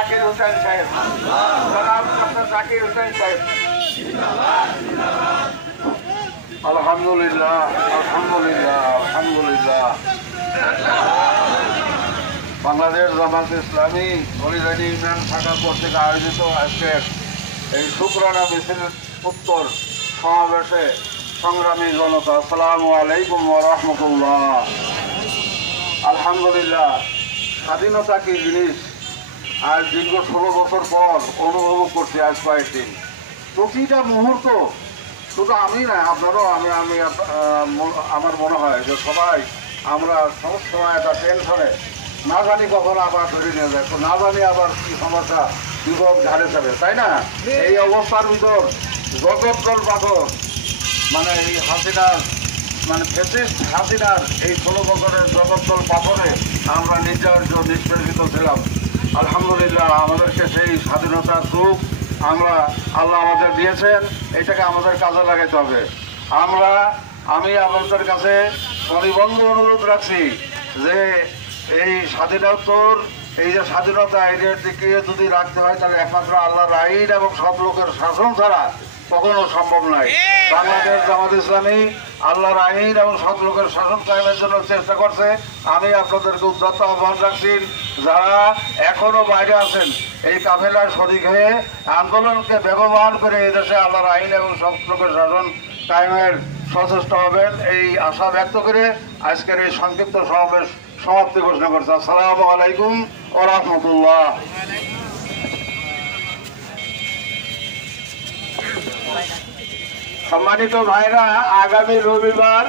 জাকির হোসেন সাহেব, জনাব ডক্টর জাকির হোসেন সাহেব। আলহামদুলিল্লাহ, আলহামদুলিল্লাহ, আলহামদুলিল্লাহ। বাংলাদেশ জামাত ইসলামী হরিদানি ইউনিয়ন শাখা কর্তৃক আয়োজিত আজকের এই শুকরানা মিছিল উত্তর সমাবেশে সংগ্রামী জনতা, আসসালামু আলাইকুম ওয়া রাহমাতুল্লাহ। আলহামদুলিল্লাহ, স্বাধীনতা কি জিনিস আজ দীর্ঘ 16 বছর পর অনুভব করছি। আজ কয়েকদিন প্রতিটা মুহূর্ত, শুধু আমি না, আপনারও আমার মনে হয় যে সবাই আমরা সব সময় একটা টেনশনে, না জানি কখন আবার ধরে নিয়ে যায়, না জানি আবার কি সমস্যা বিপদ ঝাড়ে যাবে, তাই না? এই অবস্থার ভিতর জগদ্দল পাথর মানে এই হাসিনার ফেসিস্ট হাসিনার এই 16 বছরের জগদ্দল পাথরে আমরা নির্যাতিত নিষ্পেষিত ছিলাম। আলহামদুলিল্লাহ, আমাদেরকে সেই স্বাধীনতার সুখ আল্লাহ আমাদের দিয়েছেন, এটাকে আমাদের কাজে লাগাতে হবে। আমি আপনাদের কাছে পরিবন্ধ অনুরোধ রাখছি যে এই স্বাধীনতার এই যে স্বাধীনতা, এদের দিকে যদি রাখতে হয় তাহলে একমাত্র আল্লাহর আইন এবং সব লোকের শাসন ছাড়া কখনো সম্ভব নয়। বাংলাদেশ জামাত ইসলামী আল্লাহর আইন এবং সব লোকের শাসন কায়েমের জন্য চেষ্টা করছে। আমি আপনাদেরকে উদ্যত আহ্বান রাখছি, যারা এখনো বাইরে আছেন এই কাফেলার শরীক হয়ে আন্দোলনকে ব্যবহার করে এদেশে আল্লাহর আইন এবং সব লোকের শাসন কায়েমের সচেষ্ট হবেন, এই আশা ব্যক্ত করে আজকের এই সংক্ষিপ্ত সমাবেশ সমাপ্তি ঘোষণা করছে। আসসালামু আলাইকুম ওয়া রাহমাতুল্লাহ। সম্মানিত ভাইরা, আগামী রবিবার